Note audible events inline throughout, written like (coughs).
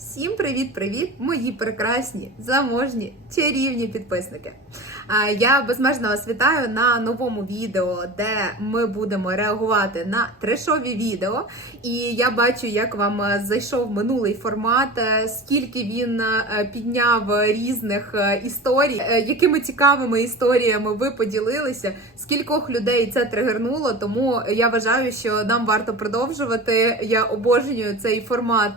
Всім привіт-привіт, мої прекрасні, заможні, чарівні підписники. Я безмежно вас вітаю на новому відео, де ми будемо реагувати на трешові відео. І я бачу, як вам е, зайшов минулий формат, е, скільки він е, підняв різних історій, якими цікавими історіями ви поділилися, скількох людей це тригернуло. Тому я вважаю, що нам варто продовжувати. Я обожнюю цей формат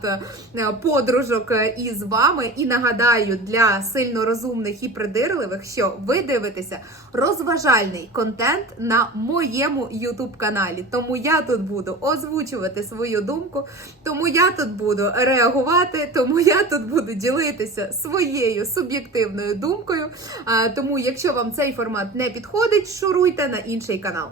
подружок із вами. І нагадаю для сильно розумних і придирливих, що ви дивитеся розважальний контент на моєму YouTube каналі. Тому я тут буду озвучувати свою думку, тому я тут буду реагувати, тому я тут буду ділитися своєю суб'єктивною думкою. Тому, якщо вам цей формат не підходить, шуруйте на інший канал.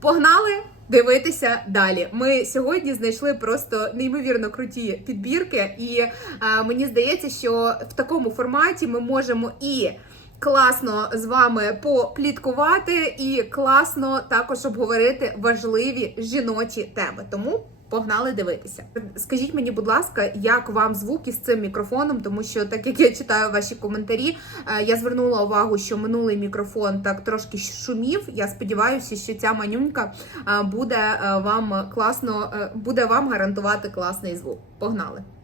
Погнали! Дивитися далі. Ми сьогодні знайшли просто неймовірно круті підбірки, і а, мені здається, що в такому форматі ми можемо і класно з вами попліткувати, і класно також обговорити важливі жіночі теми. Тому. Погнали дивитися. Скажіть мені, будь ласка, як вам звук із цим мікрофоном? Тому що, так як я читаю ваші коментарі, е, я звернула увагу, що минулий мікрофон так трошки шумів. Я сподіваюся, що ця манюнька е, буде е, вам класно, буде вам гарантувати класний звук. Погнали!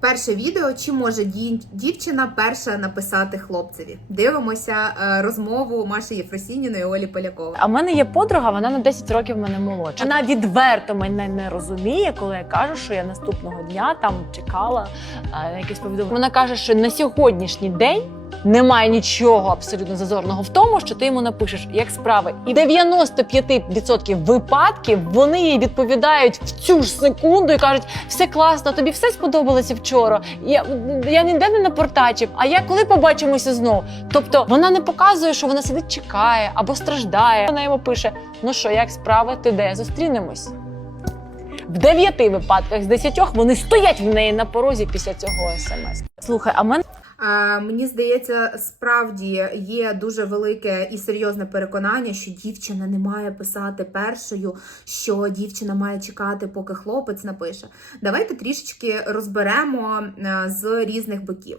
Перше відео, чи може дівчина перша написати хлопцеві? Дивимося е, розмову Маші Єфросініної Олі Полякової. А в мене є подруга, вона на 10 років мене молодша. Вона відверто мене не розуміє, коли я кажу, що я наступного дня там чекала на якесь повідомлення. Вона каже, що на сьогоднішній день немає нічого абсолютно зазорного в тому, що ти йому напишеш, як справи. І 95% випадків вони їй відповідають в цю ж секунду і кажуть, все класно, тобі все сподобалося вчора. Я, я ніде не напортачив. А я коли побачимося знов? Тобто вона не показує, що вона сидить, чекає або страждає. Вона йому пише: Ну що, як справи? Ти де? Зустрінемось. В дев'яти випадках з десятьох вони стоять в неї на порозі після цього смс. Слухай, а мене мені здається, справді є дуже велике і серйозне переконання, що дівчина не має писати першою, що дівчина має чекати, поки хлопець напише. Давайте трішечки розберемо е, з різних боків.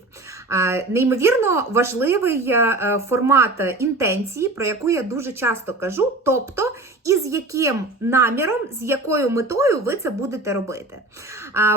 Неймовірно важливий е, формат інтенції, про яку я дуже часто кажу, тобто і з яким наміром, з якою метою ви це будете робити.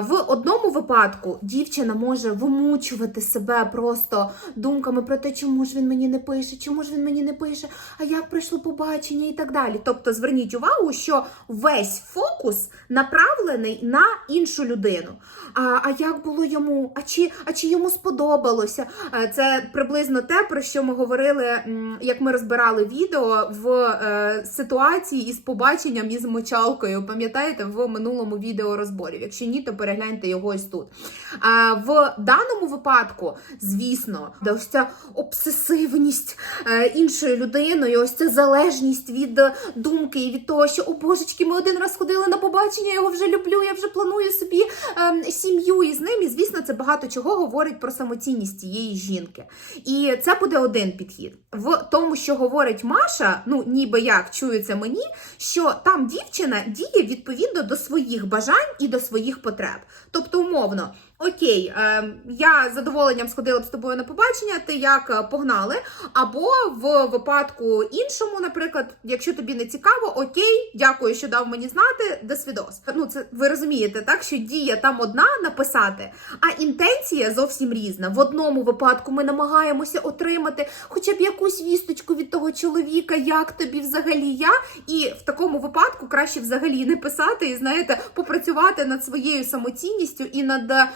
В одному випадку дівчина може вимучувати себе просто думками про те, чому ж він мені не пише, чому ж він мені не пише, а як пройшло побачення і так далі. Тобто зверніть увагу, що весь фокус направлений на іншу людину. А, а як було йому? А чи, а чи йому сподобалося? Це приблизно те, про що ми говорили, як ми розбирали відео в е, ситуації із побаченням із мочалкою. Пам'ятаєте, в минулому відео розборів. Якщо ні, то перегляньте його ось тут. А в даному випадку, звісно, ось ця обсесивність е, іншою людиною, ось ця залежність від думки і від того, що о божечки, ми один раз ходили на побачення, я його вже люблю, я вже планую собі ем, сім'ю із ним. І звісно, це багато чого говорить про самоцінність цієї жінки. І це буде один підхід. В тому, що говорить Маша, ну ніби як чується мені, що там дівчина діє відповідно до своїх бажань і до своїх потреб. Тобто, умовно. Окей, е, я з задоволенням сходила б з тобою на побачення, ти як е, погнали. Або в випадку іншому, наприклад, якщо тобі не цікаво, окей, дякую, що дав мені знати, до свідос. Ну, це ви розумієте, так що дія там одна написати, а інтенція зовсім різна. В одному випадку ми намагаємося отримати хоча б якусь вісточку від того чоловіка, як тобі взагалі я. І в такому випадку краще взагалі не писати і знаєте, попрацювати над своєю самоцінністю і над е,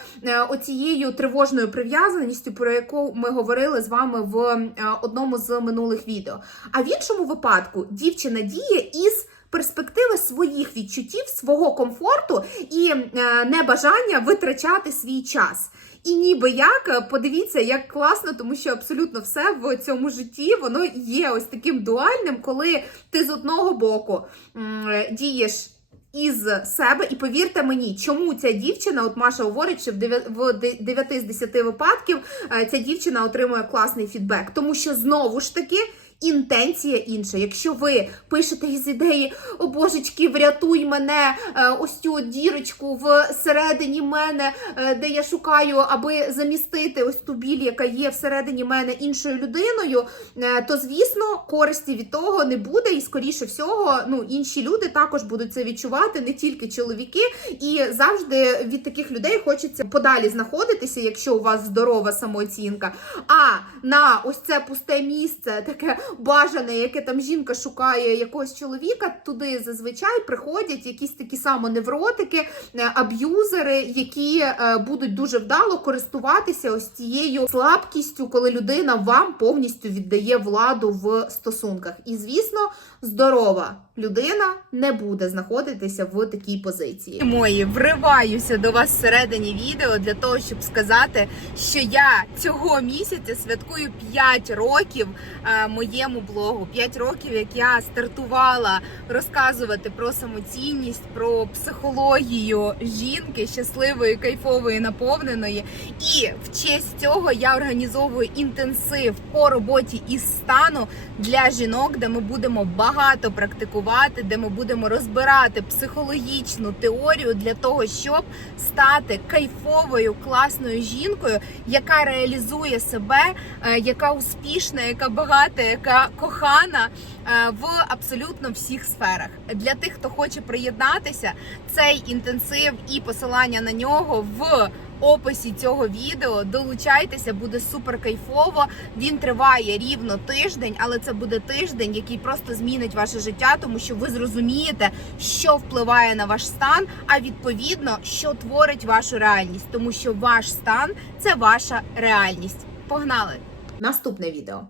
оцією тривожною прив'язаністю, про яку ми говорили з вами в е, одному з минулих відео. А в іншому випадку дівчина діє із. Перспективи своїх відчуттів, свого комфорту і е, небажання витрачати свій час. І ніби як е, подивіться, як класно, тому що абсолютно все в цьому житті воно є ось таким дуальним, коли ти з одного боку е, дієш із себе, і повірте мені, чому ця дівчина, от Маша говорить, що в 9, з 10 випадків е, ця дівчина отримує класний фідбек, тому що знову ж таки Інтенція інша. Якщо ви пишете із ідеї О божечки, врятуй мене, е, ось цю дірочку всередині мене, е, де я шукаю, аби замістити ось ту біль, яка є всередині мене іншою людиною, е, то звісно користі від того не буде, і скоріше всього, ну інші люди також будуть це відчувати, не тільки чоловіки, і завжди від таких людей хочеться подалі знаходитися, якщо у вас здорова самооцінка. А на ось це пусте місце, таке бажане, яке там жінка шукає якогось чоловіка, туди зазвичай приходять якісь такі самоневротики, невротики, аб'юзери, які е, будуть дуже вдало користуватися ось цією слабкістю, коли людина вам повністю віддає владу в стосунках. І звісно, здорова людина не буде знаходитися в такій позиції. Мої вриваюся до вас всередині відео для того, щоб сказати, що я цього місяця святкую 5 років е, моєму блогу. 5 років, як я стартувала розказувати про самоцінність, про психологію жінки щасливої, кайфової, наповненої. І в честь цього я організовую інтенсив по роботі із стану для жінок, де ми будемо багато практикувати, де ми будемо розбирати психологічну теорію для того, щоб стати кайфовою, класною жінкою, яка реалізує себе, е, яка успішна, яка багата, яка кохана е, в абсолютно всіх сферах. Для тих, хто хоче приєднатися, цей інтенсив і посилання на нього в описі цього відео. Долучайтеся, буде супер кайфово. Він триває рівно тиждень, але це буде тиждень, який просто змінить ваше життя, тому що ви зрозумієте, що впливає на ваш стан, а відповідно, що творить вашу реальність, тому що ваш стан це ваша реальність. Погнали! Наступне відео.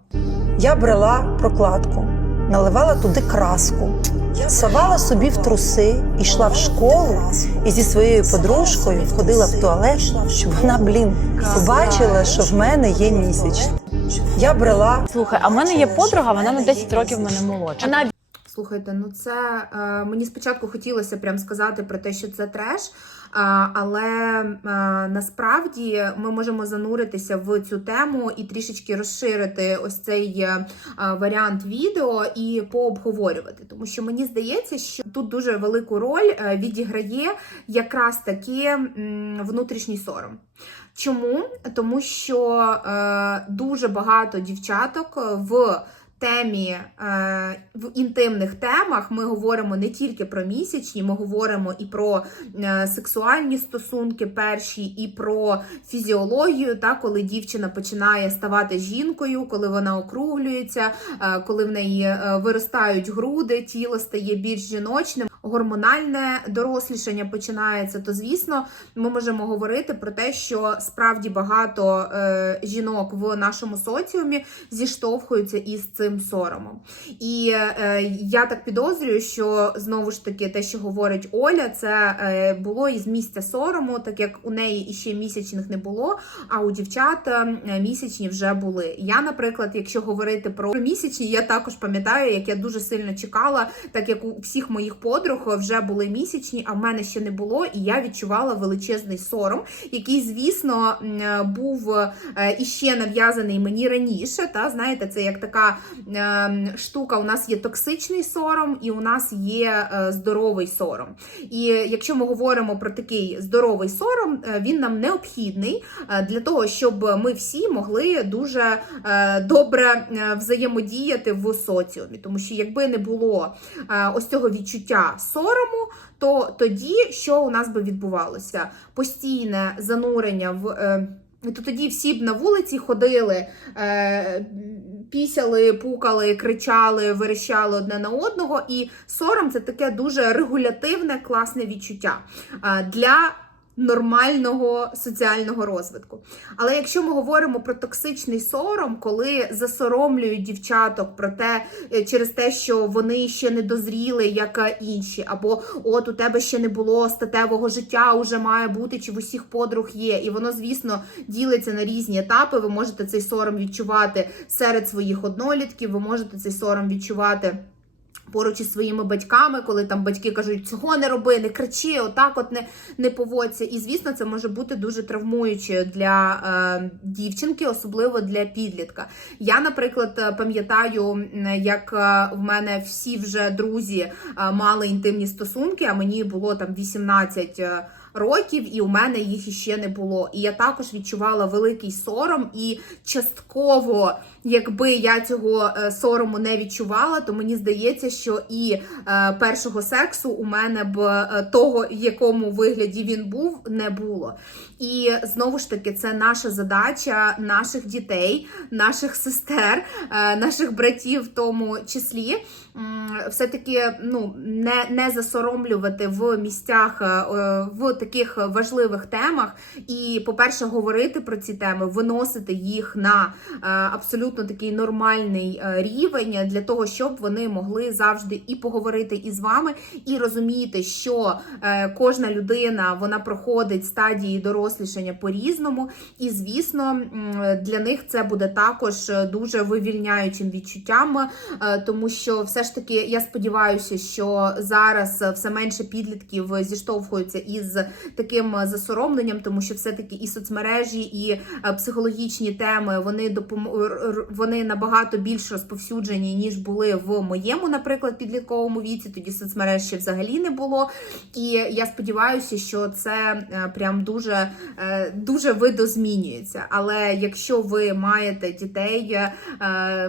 Я брала прокладку, наливала туди краску, совала собі в труси, йшла в школу і зі своєю подружкою входила в туалет, щоб вона, блін, побачила, що в мене є місячні. Я брала Слухай, а в мене є подруга, вона на 10 років мене молодша. Вона Слухайте, ну це е, мені спочатку хотілося прям сказати про те, що це треш. Але насправді ми можемо зануритися в цю тему і трішечки розширити ось цей е, варіант відео і пообговорювати. Тому що мені здається, що тут дуже велику роль е, відіграє якраз таки внутрішній сором. Чому? Тому що е, дуже багато дівчаток в темі е, в інтимних темах ми говоримо не тільки про місячні, ми говоримо і про е, сексуальні стосунки перші, і про фізіологію, та коли дівчина починає ставати жінкою, коли вона округлюється, е, коли в неї виростають груди, тіло стає більш жіночним. Гормональне дорослішання починається, то звісно, ми можемо говорити про те, що справді багато е, жінок в нашому соціумі зіштовхуються із цим соромом. І е, я так підозрюю, що знову ж таки те, що говорить Оля, це е, було із місця сорому, так як у неї іще місячних не було, а у дівчат місячні вже були. Я, наприклад, якщо говорити про місячні, я також пам'ятаю, як я дуже сильно чекала, так як у всіх моїх подруг вже були місячні, а в мене ще не було, і я відчувала величезний сором, який, звісно, був е, іще нав'язаний мені раніше. Та знаєте, це як така е, штука. У нас є токсичний сором, і у нас є е, здоровий сором. І якщо ми говоримо про такий здоровий сором, е, він нам необхідний е, для того, щоб ми всі могли дуже е, добре е, взаємодіяти в соціумі. Тому що якби не було е, ось цього відчуття сорому, то тоді що у нас би відбувалося? Постійне занурення в. е, то тоді всі б на вулиці ходили, е, пісяли, пукали, кричали, верещали одне на одного. І сором це таке дуже регулятивне, класне відчуття для нормального соціального розвитку. Але якщо ми говоримо про токсичний сором, коли засоромлюють дівчаток про те, е, через те, що вони ще не дозріли, як е, інші, або от у тебе ще не було статевого життя, уже має бути, чи в усіх подруг є. І воно, звісно, ділиться на різні етапи. Ви можете цей сором відчувати серед своїх однолітків, ви можете цей сором відчувати Поруч із своїми батьками, коли там батьки кажуть, цього не роби, не кричи, отак от не, не поводься. І звісно, це може бути дуже травмуюче для е, дівчинки, особливо для підлітка. Я, наприклад, е, пам'ятаю, як е, в мене всі вже друзі е, мали інтимні стосунки, а мені було там 18 е, років, і у мене їх іще не було. І я також відчувала великий сором, і частково, якби я цього е, сорому не відчувала, то мені здається, що і е, першого сексу у мене б е, того, в якому вигляді він був, не було. І знову ж таки, це наша задача наших дітей, наших сестер, наших братів, в тому числі. Все-таки ну, не, не засоромлювати в місцях, в таких важливих темах. І, по-перше, говорити про ці теми, виносити їх на е, абсолютно такий нормальний е, рівень для того, щоб вони могли завжди і поговорити із вами, і розуміти, що е, кожна людина вона проходить стадії дорослішання по-різному. І, звісно, для них це буде також е, дуже вивільняючим відчуттям, тому що все ж таки я сподіваюся, що зараз все менше підлітків зіштовхуються із таким засоромленням, тому що все-таки і соцмережі, і психологічні теми вони допом... вони набагато більш розповсюджені, ніж були в моєму, наприклад, підлітковому віці. Тоді соцмереж ще взагалі не було. І я сподіваюся, що це е, прям дуже, е, дуже видозмінюється. Але якщо ви маєте дітей, е,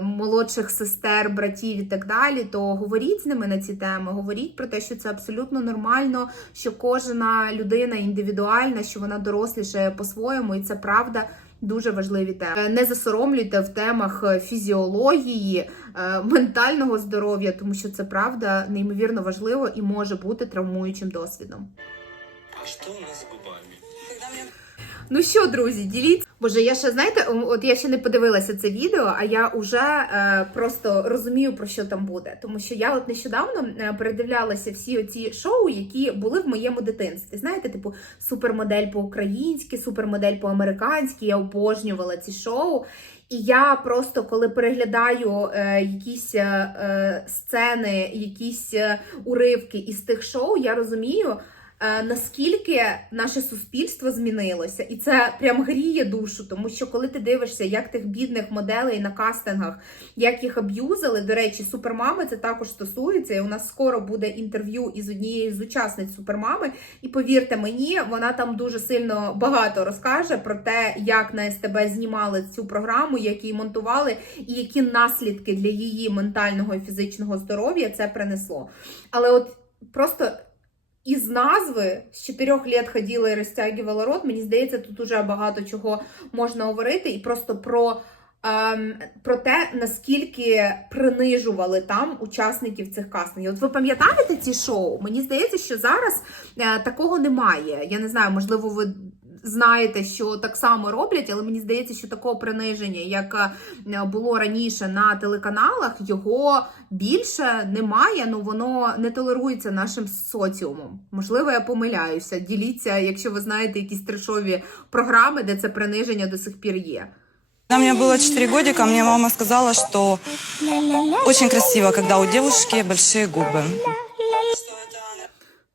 молодших сестер, братів і так далі, то говоріть з ними на ці теми, говоріть про те, що це абсолютно нормально, що кожна людина індивідуальна, що вона дорослішає по-своєму, і це правда. Дуже важливі теми. Е, Не засоромлюйте в темах е, фізіології, е, ментального здоров'я, тому що це правда неймовірно важливо і може бути травмуючим досвідом. А що у нас з губами? Ну що, друзі, діліться. Боже, я ще знаєте, от я ще не подивилася це відео, а я вже е, просто розумію про що там буде. Тому що я от нещодавно е, передивлялася всі оці шоу, які були в моєму дитинстві. Знаєте, типу супермодель по-українськи, супермодель по-американськи. Я обожнювала ці шоу. І я просто коли переглядаю е, якісь е, е, сцени, якісь е, уривки із тих шоу, я розумію, наскільки наше суспільство змінилося, і це прям гріє душу, тому що коли ти дивишся, як тих бідних моделей на кастингах, як їх аб'юзили, до речі, супермами це також стосується. І у нас скоро буде інтерв'ю із однією з учасниць супермами. І повірте мені, вона там дуже сильно багато розкаже про те, як на СТБ знімали цю програму, як її монтували, і які наслідки для її ментального і фізичного здоров'я це принесло. Але от просто із назви з чотирьох літ ходила і розтягувала рот. Мені здається, тут уже багато чого можна говорити, і просто про. ем, Про те, наскільки принижували там учасників цих кастингів. От ви пам'ятаєте ці шоу? Мені здається, що зараз е, такого немає. Я не знаю, можливо, ви знаєте, що так само роблять, але мені здається, що такого приниження, як е, було раніше на телеканалах, його більше немає. Ну воно не толерується нашим соціумом. Можливо, я помиляюся. Діліться, якщо ви знаєте якісь трешові програми, де це приниження до сих пір є. Когда мне было 4 годика, мне мама сказала, что очень красиво, когда у девушки большие губы.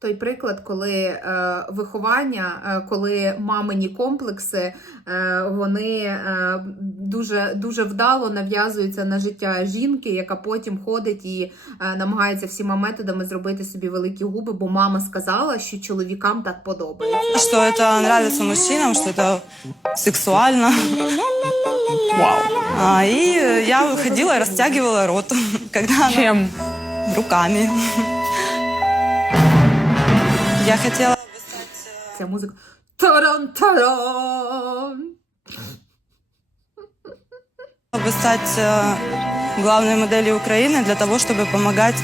Той приклад, коли е, виховання, е, коли мамині комплекси, е, вони е, дуже, дуже вдало нав'язуються на життя жінки, яка потім ходить і е, намагається всіма методами зробити собі великі губи, бо мама сказала, що чоловікам так подобається. Что это нравится мужчинам, что это сексуально. А, и я ходила и растягивала рот, (laughs) она Чим? руками. Я хотела Ця музика. Таран-таран! бы стать э, главной моделью Украины для того, чтобы помогать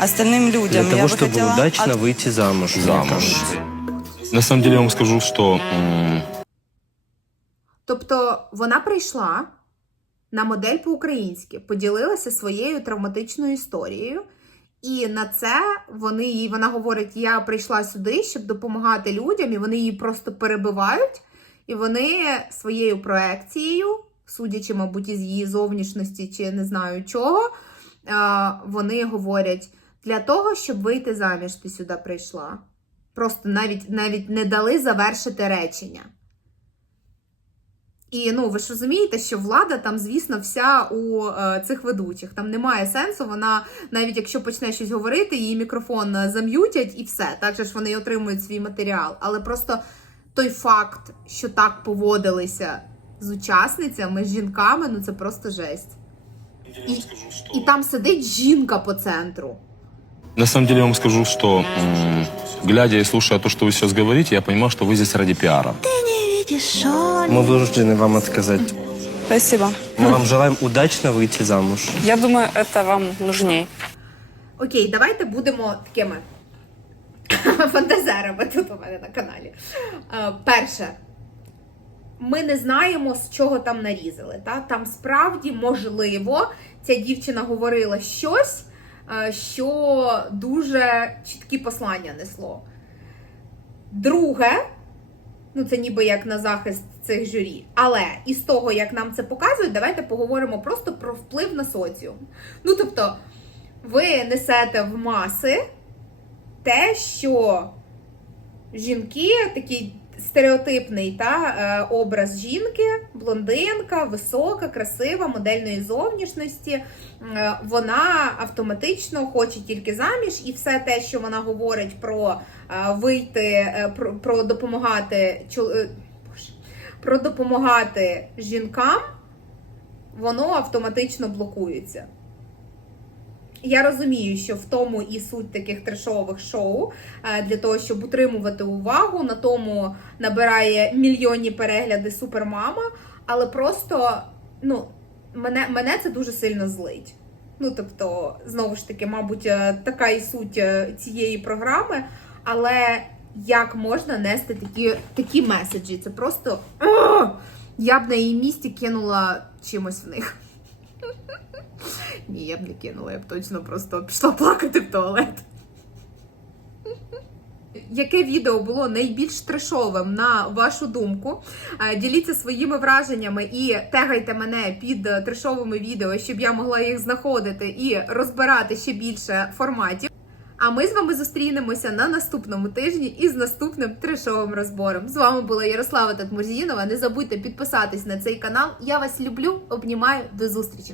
остальным людям. Для Я того, бы чтобы хотела удачно от- выйти замуж. мне Замуж. кажется. На самом деле я вам скажу, что м, Тобто вона прийшла на модель по-українськи, поділилася своєю травматичною історією. і на це вони їй вона говорить: я прийшла сюди, щоб допомагати людям, і вони її просто перебивають. І вони своєю проекцією, судячи, мабуть, із її зовнішності чи не знаю чого, вони говорять: Для того, щоб вийти заміж, ти сюди прийшла. Просто навіть, навіть не дали завершити речення. І ну, ви ж розумієте, що влада там, звісно, вся у е, цих ведучих. Там немає сенсу. Вона, навіть якщо почне щось говорити, її мікрофон е, зам'ютять і все. Так же ж вони й отримують свій матеріал. Але просто той факт, що так поводилися з учасницями, з жінками, ну це просто жесть. Я вам скажу, что... І там сидить жінка по центру. На самом деле я вам скажу, что глядя и слушая то, что вы сейчас говорите, я понимаю, что вы здесь ради пиара. Мы вынуждены вам отказать. Спасибо. Мы вам желаем удачно выйти замуж. Я думаю, это вам нужней. Окей, давайте будемо такими (coughs) фантазерами тут у мене на каналі. Е, перше, ми не знаємо, з чого там нарізали. Та? Там справді, можливо, ця дівчина говорила щось, е, що дуже чіткі послання несло. Друге, ну це ніби як на захист цих журі. Але із того, як нам це показують, давайте поговоримо просто про вплив на соціум. Ну тобто, ви несете в маси те, що жінки, такий стереотипний та, е, образ жінки, блондинка, висока, красива, модельної зовнішності, е, вона автоматично хоче тільки заміж, і все те, що вона говорить про е, вийти, про, про допомагати про допомагати жінкам, воно автоматично блокується. Я розумію, що в тому і суть таких трешових шоу е, для того, щоб утримувати увагу. На тому набирає мільйонні перегляди супермама, але просто ну, мене, мене це дуже сильно злить. Ну, тобто, знову ж таки, мабуть, е, така і суть е, цієї програми, але як можна нести такі, такі меседжі? Це просто я б на її місці кинула чимось в них. Ні, я б не кинула, я б точно просто пішла плакати в туалет. Яке відео було найбільш трешовим на вашу думку? Е, Діліться своїми враженнями і тегайте мене під трешовими відео, щоб я могла їх знаходити і розбирати ще більше форматів. А ми з вами зустрінемося на наступному тижні із наступним трешовим розбором. З вами була Ярослава Татмурзінова. Не забудьте підписатись на цей канал. Я вас люблю, обнімаю, до зустрічі.